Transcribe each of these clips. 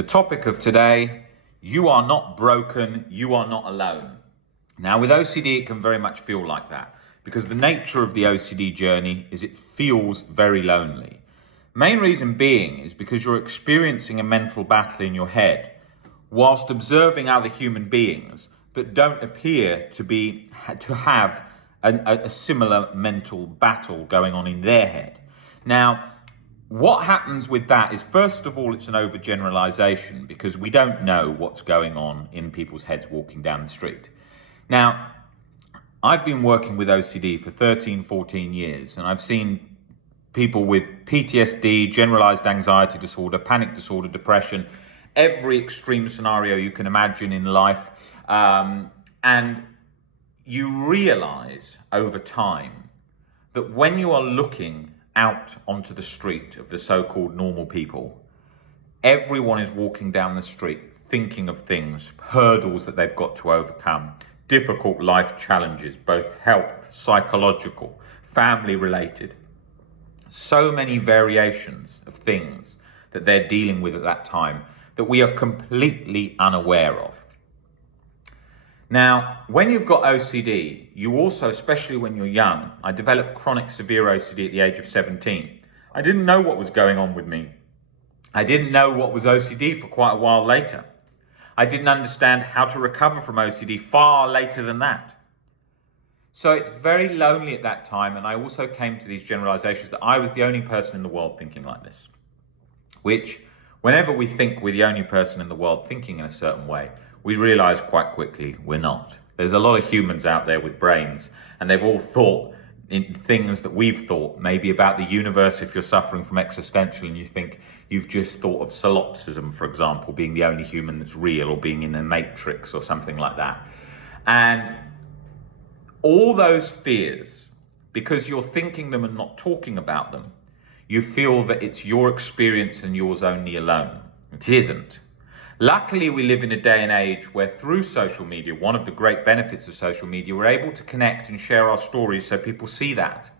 The topic of today, you are not broken, you are not alone. Now with OCD, it can very much feel like that because the nature of the OCD journey is it feels very lonely. Main reason being is because you're experiencing a mental battle in your head whilst observing other human beings that don't appear to have a similar mental battle going on in their head. Now, what happens with that is, first of all, it's an overgeneralization because we don't know what's going on in people's heads walking down the street. Now, I've been working with OCD for 13, 14 years, and I've seen people with PTSD, generalized anxiety disorder, panic disorder, depression, every extreme scenario you can imagine in life. And you realize over time that when you are looking out onto the street of the so-called normal people, everyone is walking down the street thinking of things, hurdles that they've got to overcome, difficult life challenges, both health, psychological, family related. So many variations of things that they're dealing with at that time that we are completely unaware of. Now, when you've got OCD, you also, especially when you're young, I developed chronic severe OCD at the age of 17. I didn't know what was going on with me. I didn't know what was OCD for quite a while later. I didn't understand how to recover from OCD far later than that. So it's very lonely at that time, and I also came to these generalizations that I was the only person in the world thinking like this, which whenever we think we're the only person in the world thinking in a certain way, we realize quite quickly we're not. There's a lot of humans out there with brains, and they've all thought in things that we've thought, maybe about the universe. If you're suffering from existential and you think you've just thought of solipsism, for example, being the only human that's real, or being in a matrix or something like that. And all those fears, because you're thinking them and not talking about them, you feel that it's your experience and yours only alone. It isn't. Luckily, we live in a day and age where through social media, one of the great benefits of social media, we're able to connect and share our stories so people see that.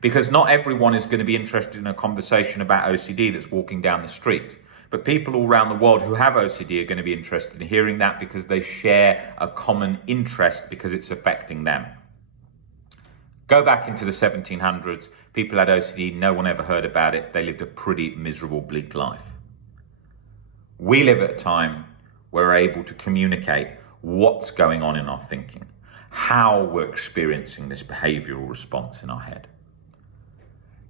Because not everyone is going to be interested in a conversation about OCD that's walking down the street. But people all around the world who have OCD are going to be interested in hearing that because they share a common interest because it's affecting them. Go back into the 1700s, people had OCD, no one ever heard about it. They lived a pretty miserable, bleak life. We live at a time where we're able to communicate what's going on in our thinking, how we're experiencing this behavioral response in our head.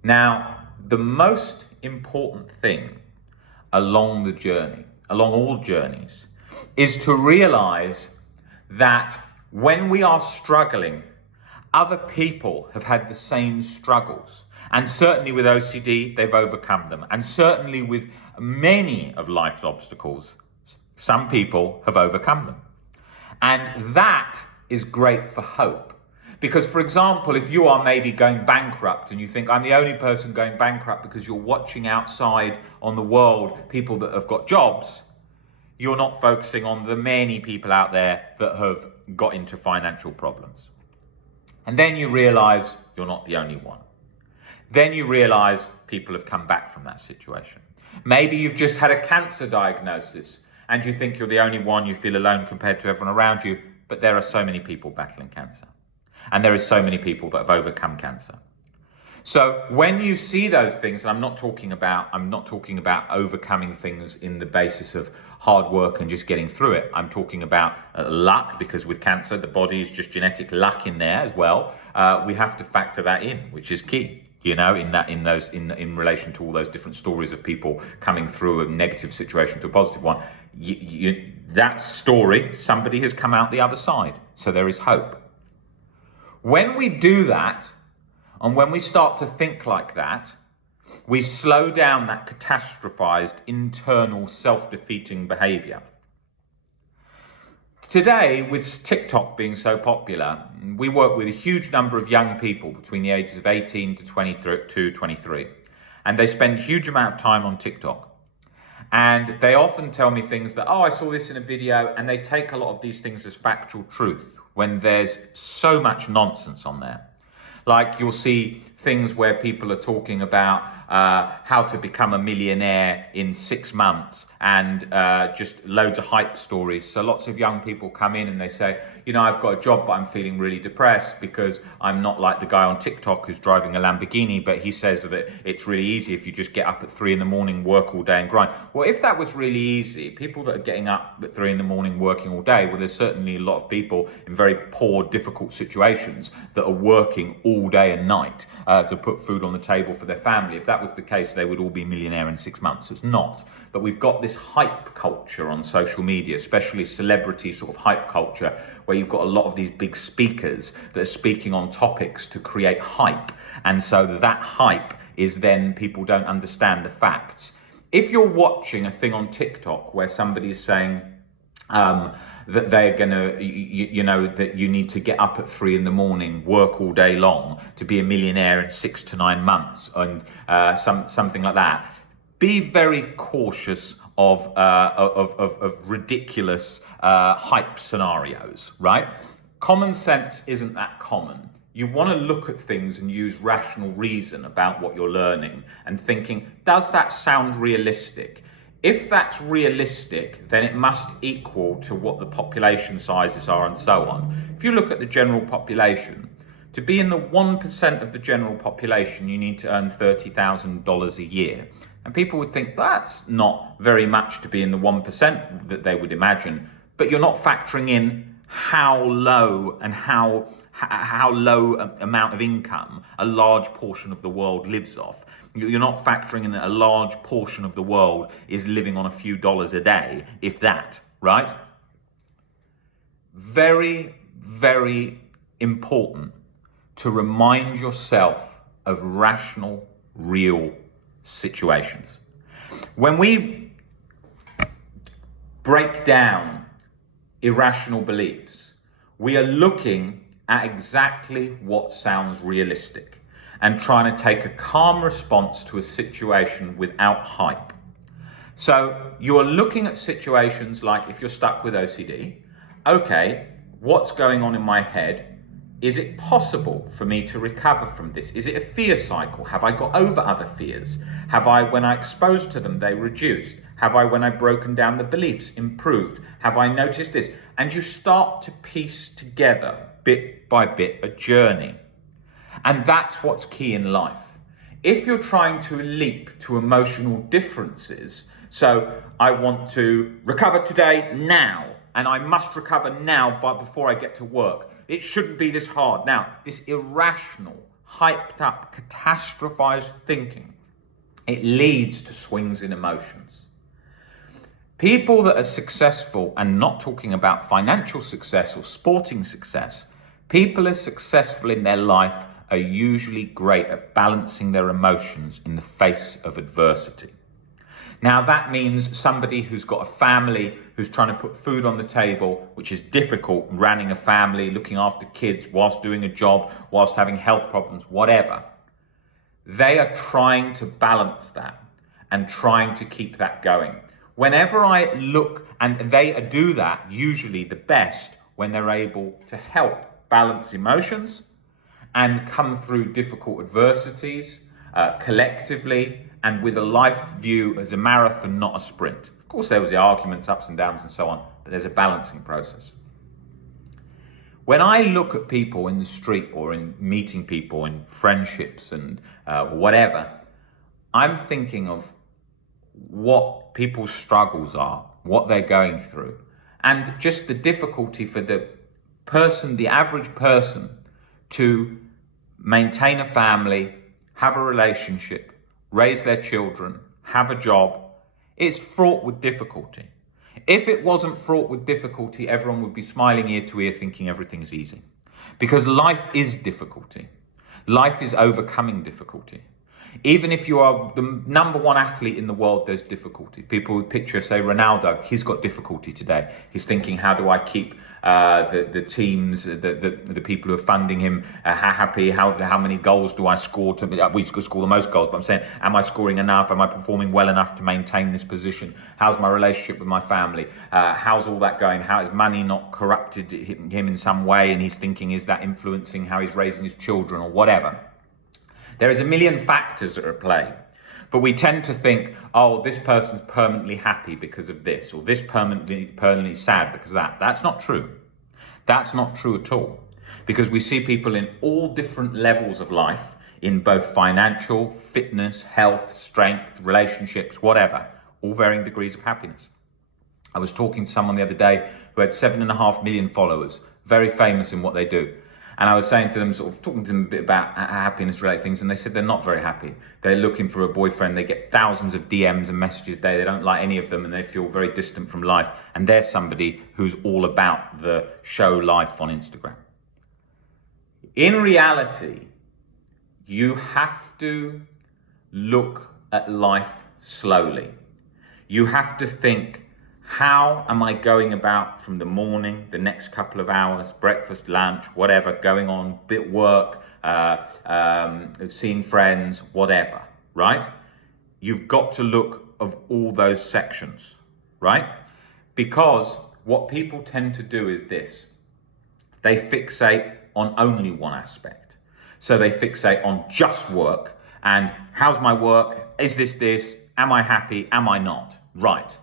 Now, the most important thing along the journey, along all journeys, is to realize that when we are struggling, other people have had the same struggles. And certainly with OCD, they've overcome them. And certainly with many of life's obstacles, some people have overcome them. And that is great for hope. Because, for example, if you are maybe going bankrupt and you think, I'm the only person going bankrupt because you're watching outside on the world, people that have got jobs, you're not focusing on the many people out there that have got into financial problems. And then you realize you're not the only one. Then you realize people have come back from that situation. Maybe you've just had a cancer diagnosis and you think you're the only one, you feel alone compared to everyone around you, but there are so many people battling cancer. And there are so many people that have overcome cancer. So when you see those things, and I'm not talking about overcoming things in the basis of hard work and just getting through it. I'm talking about luck, because with cancer, the body is just genetic luck in there as well. We have to factor that in, which is key. You know, in relation to all those different stories of people coming through a negative situation to a positive one, that story, somebody has come out the other side. So there is hope. When we do that, and when we start to think like that, we slow down that catastrophized internal self-defeating behavior. Today, with TikTok being so popular, we work with a huge number of young people between the ages of 18 to 23, and they spend a huge amount of time on TikTok. And they often tell me things that, I saw this in a video, and they take a lot of these things as factual truth when there's so much nonsense on there. Like you'll see things where people are talking about how to become a millionaire in 6 months, and just loads of hype stories. So lots of young people come in and they say, you know, I've got a job, but I'm feeling really depressed because I'm not like the guy on TikTok who's driving a Lamborghini, but he says that it's really easy if you just get up at 3 a.m, work all day and grind. Well, if that was really easy, people that are getting up at 3 a.m, working all day, well, there's certainly a lot of people in very poor, difficult situations that are working all day and night to put food on the table for their family. If that was the case, they would all be millionaire in 6 months. It's not. But we've got this hype culture on social media, especially celebrity sort of hype culture, where you've got a lot of these big speakers that are speaking on topics to create hype. And so that hype is then people don't understand the facts. If you're watching a thing on TikTok where somebody is saying that they're gonna, you know, that you need to get up at 3 a.m, work all day long to be a millionaire in 6 to 9 months, and something like that, be very cautious of ridiculous hype scenarios, right? Common sense isn't that common. You want to look at things and use rational reason about what you're learning and thinking, does that sound realistic? If that's realistic, then it must equal to what the population sizes are and so on. If you look at the general population, to be in the 1% of the general population, you need to earn $30,000 a year. And people would think that's not very much to be in the 1% that they would imagine, but you're not factoring in how low and how low amount of income a large portion of the world lives off. You're not factoring in that a large portion of the world is living on a few dollars a day, if that, right? Very, very important to remind yourself of rational, real situations. When we break down irrational beliefs, we are looking at exactly what sounds realistic and trying to take a calm response to a situation without hype. So you're looking at situations like, if you're stuck with OCD, okay, what's going on in my head? Is it possible for me to recover from this? Is it a fear cycle? Have I got over other fears? Have I, when I exposed to them, they reduced? Have I, when I've broken down the beliefs, improved? Have I noticed this? And you start to piece together, bit by bit, a journey. And that's what's key in life. If you're trying to leap to emotional differences, so I want to recover today, now, and I must recover now before I get to work. It shouldn't be this hard. Now, this irrational, hyped up, catastrophized thinking, it leads to swings in emotions. People that are successful, and not talking about financial success or sporting success, people as successful in their life are usually great at balancing their emotions in the face of adversity. Now, that means somebody who's got a family, who's trying to put food on the table, which is difficult, running a family, looking after kids whilst doing a job, whilst having health problems, whatever. They are trying to balance that and trying to keep that going. Whenever I look, and they do that usually the best when they're able to help balance emotions and come through difficult adversities collectively, and with a life view as a marathon, not a sprint. Of course, there was the arguments, ups and downs and so on, but there's a balancing process. When I look at people in the street or in meeting people in friendships and whatever, I'm thinking of what people's struggles are, what they're going through, and just the difficulty for the person, the average person, to maintain a family, have a relationship, raise their children, have a job. It's fraught with difficulty. If it wasn't fraught with difficulty, everyone would be smiling ear to ear thinking everything's easy. Because life is difficulty. Life is overcoming difficulty. Even if you are the number one athlete in the world, there's difficulty. People would picture, say, Ronaldo, he's got difficulty today. He's thinking, how do I keep the teams, the people who are funding him happy? How many goals do I score? We could score the most goals, but I'm saying, am I scoring enough? Am I performing well enough to maintain this position? How's my relationship with my family? How's all that going? How is money not corrupted him in some way? And he's thinking, is that influencing how he's raising his children or whatever? There is a million factors that are at play. But we tend to think, oh, this person's permanently happy because of this, or this permanently sad because of that. That's not true. That's not true at all. Because we see people in all different levels of life, in both financial, fitness, health, strength, relationships, whatever, all varying degrees of happiness. I was talking to someone the other day who had 7.5 million followers, very famous in what they do. And I was saying to them, sort of talking to them a bit about happiness related things, and they said they're not very happy. They're looking for a boyfriend, they get thousands of DMs and messages a day, they don't like any of them, and they feel very distant from life. And they're somebody who's all about the show life on Instagram. In reality, you have to look at life slowly. You have to think, how am I going about from the morning, the next couple of hours, breakfast, lunch, whatever, going on, bit work, seeing friends, whatever, right? You've got to look of all those sections, right? Because what people tend to do is this. They fixate on only one aspect. So they fixate on just work and how's my work? Is this? Am I happy? Am I not? Right.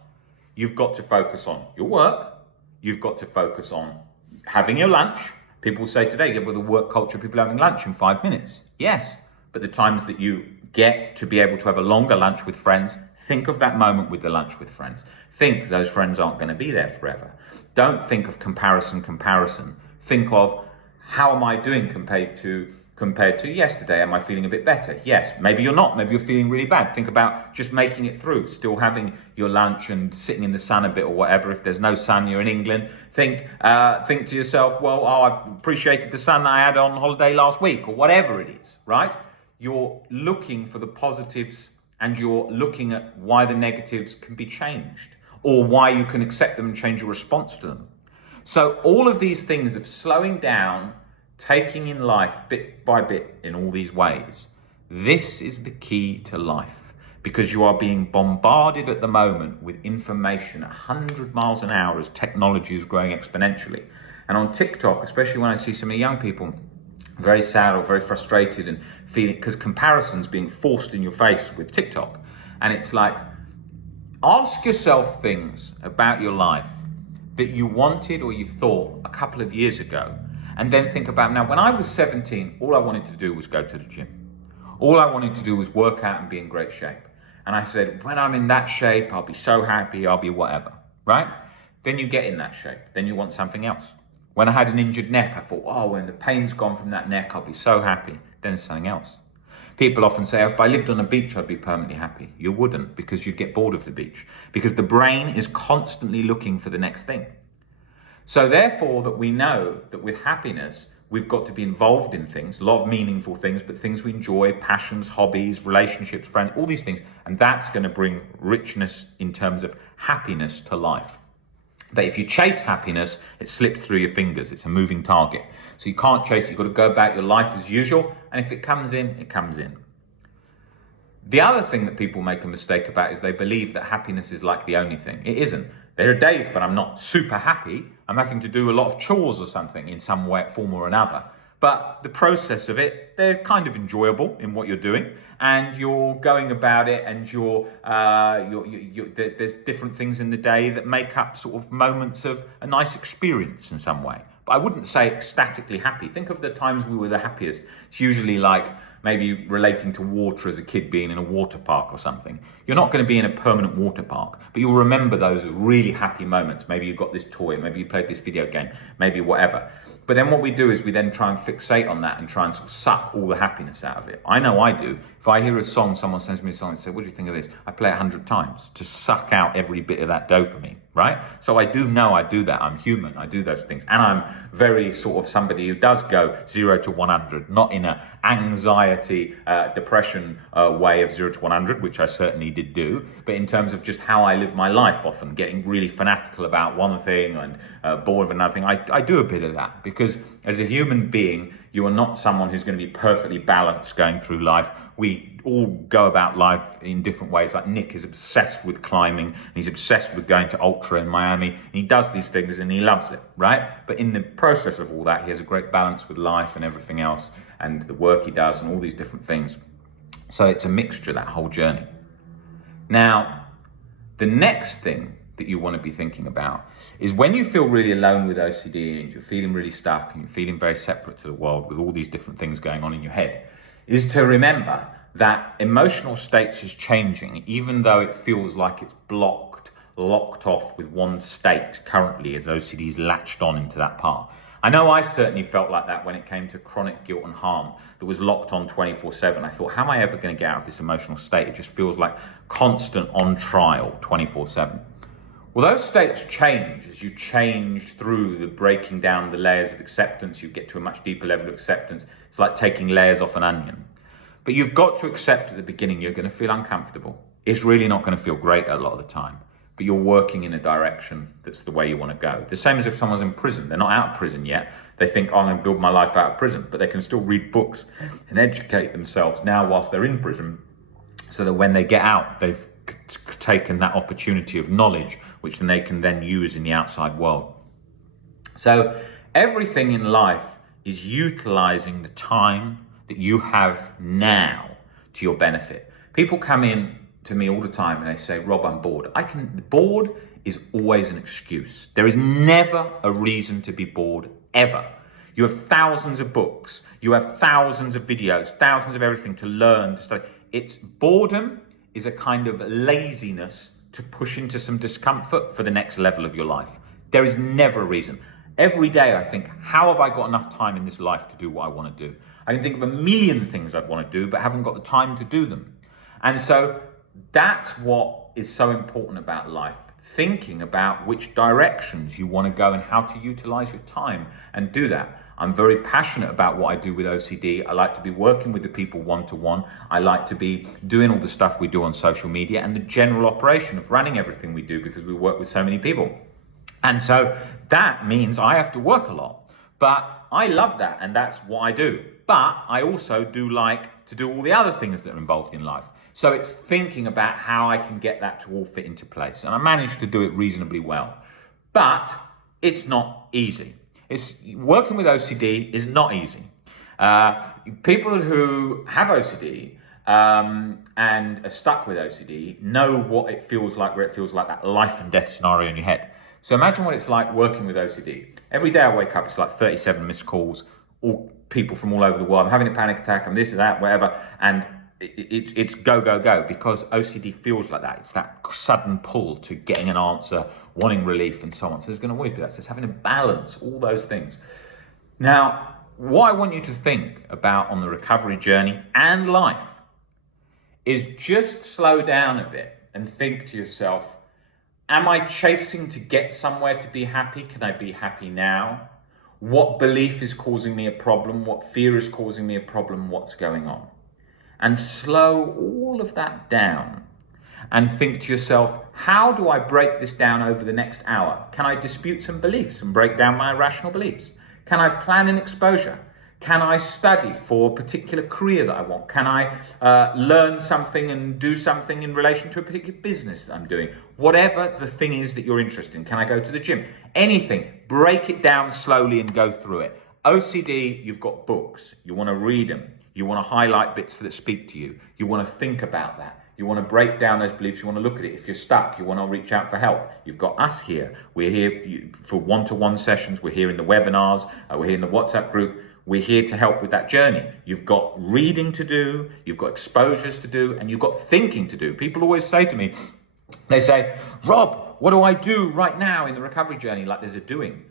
You've got to focus on your work. You've got to focus on having your lunch. People say today, with the work culture, people are having lunch in 5 minutes. Yes, but the times that you get to be able to have a longer lunch with friends, think of that moment with the lunch with friends. Think those friends aren't going to be there forever. Don't think of comparison. Think of, how am I doing compared to yesterday? Am I feeling a bit better? Yes. Maybe you're not. Maybe you're feeling really bad. Think about just making it through, still having your lunch and sitting in the sun a bit or whatever. If there's no sun, you're in England. Think to yourself, well, I've appreciated the sun I had on holiday last week, or whatever it is, right? You're looking for the positives and you're looking at why the negatives can be changed, or why you can accept them and change your response to them. So all of these things of slowing down, taking in life bit by bit in all these ways, this is the key to life, because you are being bombarded at the moment with information at 100 miles an hour as technology is growing exponentially. And on TikTok, especially when I see so many young people very sad or very frustrated and feeling, because comparison's being forced in your face with TikTok. And it's like, ask yourself things about your life that you wanted or you thought a couple of years ago. And then think about, now, when I was 17, all I wanted to do was go to the gym. All I wanted to do was work out and be in great shape. And I said, when I'm in that shape, I'll be so happy, I'll be whatever, right? Then you get in that shape. Then you want something else. When I had an injured neck, I thought, oh, when the pain's gone from that neck, I'll be so happy. Then it's something else. People often say, if I lived on a beach, I'd be permanently happy. You wouldn't, because you'd get bored of the beach. Because the brain is constantly looking for the next thing. So therefore, that we know that with happiness, we've got to be involved in things, a lot of meaningful things, but things we enjoy, passions, hobbies, relationships, friends, all these things. And that's going to bring richness in terms of happiness to life. But if you chase happiness, it slips through your fingers. It's a moving target. So you can't chase it. You've got to go about your life as usual. And if it comes in, it comes in. The other thing that people make a mistake about is they believe that happiness is like the only thing. It isn't. There are days when I'm not super happy. I'm having to do a lot of chores or something in some way, form or another. But the process of it, they're kind of enjoyable in what you're doing, and you're going about it, and there's different things in the day that make up sort of moments of a nice experience in some way. But I wouldn't say ecstatically happy. Think of the times we were the happiest. It's usually like maybe relating to water as a kid, being in a water park or something. You're not going to be in a permanent water park, but you'll remember those really happy moments. Maybe you got this toy, maybe you played this video game, maybe whatever. But then what we do is we then try and fixate on that and try and sort of suck all the happiness out of it. I know I do. If I hear a song, someone sends me a song and says, what do you think of this? I play it 100 times to suck out every bit of that dopamine, right? So I do know I do that. I'm human. I do those things. And I'm very sort of somebody who does go 0 to 100, not in an anxiety, depression way of 0 to 100, which I certainly did do, but in terms of just how I live my life, often getting really fanatical about one thing and bored of another thing. I do a bit of that, because as a human being, you are not someone who's going to be perfectly balanced going through life. We all go about life in different ways. Like Nick is obsessed with climbing, and he's obsessed with going to Ultra in Miami. And he does these things and he loves it, right? But in the process of all that, he has a great balance with life and everything else, and the work he does and all these different things. So it's a mixture, that whole journey. Now, the next thing that you want to be thinking about is when you feel really alone with OCD and you're feeling really stuck and you're feeling very separate to the world with all these different things going on in your head, is to remember that emotional states is changing, even though it feels like it's locked off with one state currently as OCD's latched on into that part. I know I certainly felt like that when it came to chronic guilt and harm that was locked on 24/7. I thought, how am I ever going to get out of this emotional state? It just feels like constant on trial 24/7. Well, those states change as you change through the breaking down the layers of acceptance. You get to a much deeper level of acceptance. It's like taking layers off an onion. But you've got to accept at the beginning you're going to feel uncomfortable. It's really not going to feel great a lot of the time. But you're working in a direction that's the way you want to go. The same as if someone's in prison. They're not out of prison yet. They think, oh, I'm going to build my life out of prison. But they can still read books and educate themselves now whilst they're in prison, so that when they get out, they've taken that opportunity of knowledge, which then they can then use in the outside world. So everything in life is utilizing the time that you have now to your benefit. People come in to me all the time and they say, Rob, I'm bored. Bored is always an excuse. There is never a reason to be bored, ever. You have thousands of books, you have thousands of videos, thousands of everything to learn, to study. It's boredom is a kind of laziness to push into some discomfort for the next level of your life. There is never a reason. Every day I think, how have I got enough time in this life to do what I want to do? I can think of a million things I'd want to do, but haven't got the time to do them. And so that's what is so important about life. Thinking about which directions you want to go and how to utilize your time and do that. I'm very passionate about what I do with OCD. I like to be working with the people one-to-one. I like to be doing all the stuff we do on social media and the general operation of running everything we do because we work with so many people. And so that means I have to work a lot. But I love that and that's what I do. But I also do like to do all the other things that are involved in life. So it's thinking about how I can get that to all fit into place. And I managed to do it reasonably well. But it's not easy. Working with OCD is not easy. People who have OCD and are stuck with OCD know what it feels like, where it feels like that life and death scenario in your head. So imagine what it's like working with OCD. Every day I wake up, it's like 37 missed calls, all people from all over the world. I'm having a panic attack, I'm this or that, whatever. And it's go, go, go, because OCD feels like that. It's that sudden pull to getting an answer, wanting relief and so on. So there's going to always be that. So it's having a balance, all those things. Now, what I want you to think about on the recovery journey and life is just slow down a bit and think to yourself, am I chasing to get somewhere to be happy? Can I be happy now? What belief is causing me a problem? What fear is causing me a problem? What's going on? And slow all of that down and think to yourself, how do I break this down over the next hour? Can I dispute some beliefs and break down my irrational beliefs? Can I plan an exposure? Can I study for a particular career that I want? Can I learn something and do something in relation to a particular business that I'm doing? Whatever the thing is that you're interested in. Can I go to the gym? Anything. Break it down slowly and go through it. OCD, you've got books. You want to read them. You want to highlight bits that speak to you. You want to think about that. You want to break down those beliefs. You want to look at it. If you're stuck, you want to reach out for help. You've got us here. We're here for one-to-one sessions. We're here in the webinars. We're here in the WhatsApp group. We're here to help with that journey. You've got reading to do. You've got exposures to do. And you've got thinking to do. People always say to me, they say, Rob, what do I do right now in the recovery journey? Like there's a doing.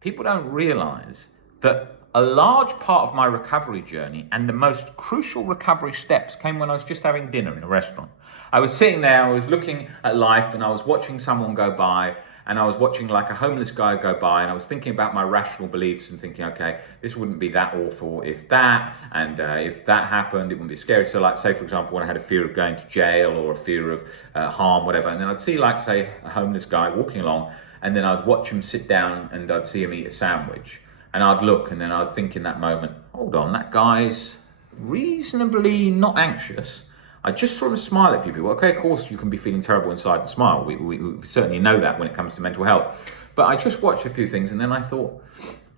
People don't realize that a large part of my recovery journey and the most crucial recovery steps came when I was just having dinner in a restaurant. I was sitting there, I was looking at life and I was watching someone go by and I was watching like a homeless guy go by and I was thinking about my rational beliefs and thinking, okay, this wouldn't be that awful if that, and if that happened, it wouldn't be scary. So like say, for example, when I had a fear of going to jail or a fear of harm, whatever, and then I'd see like, say, a homeless guy walking along and then I'd watch him sit down and I'd see him eat a sandwich. And I'd look and then I'd think in that moment, hold on, that guy's reasonably not anxious. I just saw him smile at a few people. Okay, of course you can be feeling terrible inside and smile. We certainly know that when it comes to mental health. But I just watched a few things and then I thought,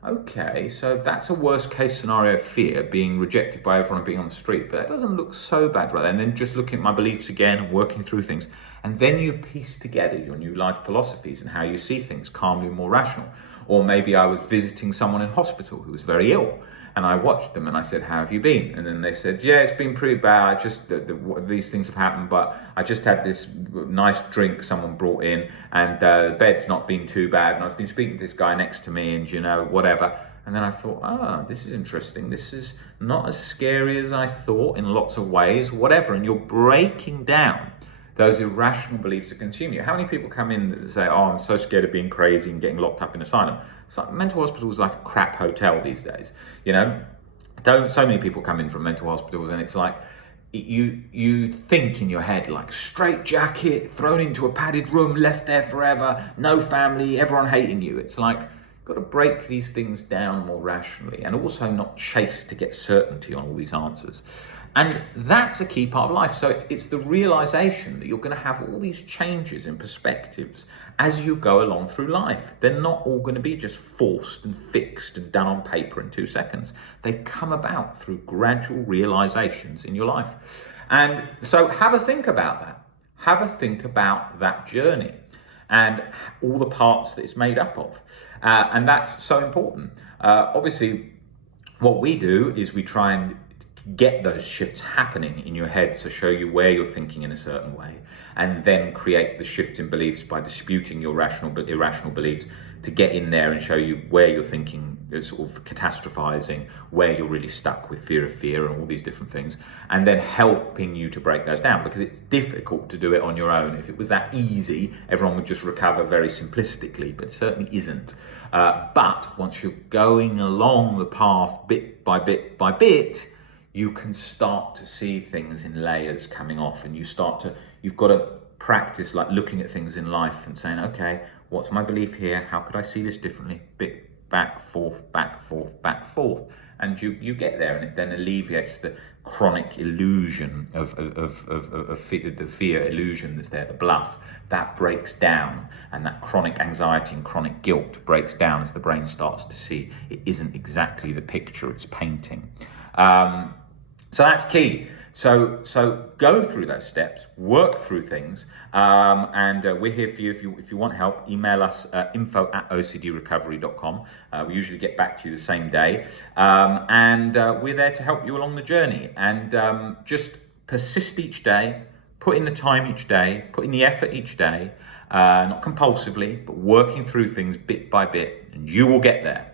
okay, so that's a worst case scenario fear, being rejected by everyone and being on the street, but that doesn't look so bad, right? And then just looking at my beliefs again and working through things. And then you piece together your new life philosophies and how you see things calmly, more rational. Or maybe I was visiting someone in hospital who was very ill, and I watched them and I said, how have you been? And then they said, yeah, it's been pretty bad. I just, these things have happened, but I just had this nice drink someone brought in, and the bed's not been too bad. And I've been speaking to this guy next to me, and whatever. And then I thought, this is interesting. This is not as scary as I thought in lots of ways, whatever. And you're breaking down those irrational beliefs that consume you. How many people come in that say, I'm so scared of being crazy and getting locked up in asylum? It's like mental hospital is like a crap hotel these days. So many people come in from mental hospitals, and it's like, you think in your head like straight jacket, thrown into a padded room, left there forever, no family, everyone hating you. It's like, you've got to break these things down more rationally, and also not chase to get certainty on all these answers. And that's a key part of life. So it's the realization that you're going to have all these changes in perspectives as you go along through life. They're not all going to be just forced and fixed and done on paper in 2 seconds. They come about through gradual realizations in your life. And so have a think about that. Have a think about that journey and all the parts that it's made up of. And that's so important. Obviously, what we do is we try and get those shifts happening in your head, so show you where you're thinking in a certain way, and then create the shift in beliefs by disputing your rational but irrational beliefs to get in there and show you where you're thinking, sort of catastrophizing, where you're really stuck with fear and all these different things, and then helping you to break those down, because it's difficult to do it on your own. If it was that easy, everyone would just recover very simplistically, but it certainly isn't. But once you're going along the path bit by bit by bit, you can start to see things in layers coming off, and you've got to practice like looking at things in life and saying, okay, what's my belief here? How could I see this differently? Bit back, forth, back, forth, back, forth. And you get there, and it then alleviates the chronic illusion of the fear illusion that's there, the bluff. That breaks down, and that chronic anxiety and chronic guilt breaks down as the brain starts to see it isn't exactly the picture it's painting. So that's key. So go through those steps, work through things, and we're here for you. If you want help, email us info@ocdrecovery.com. We usually get back to you the same day, and we're there to help you along the journey. And just persist each day, put in the time each day, put in the effort each day, not compulsively, but working through things bit by bit, and you will get there.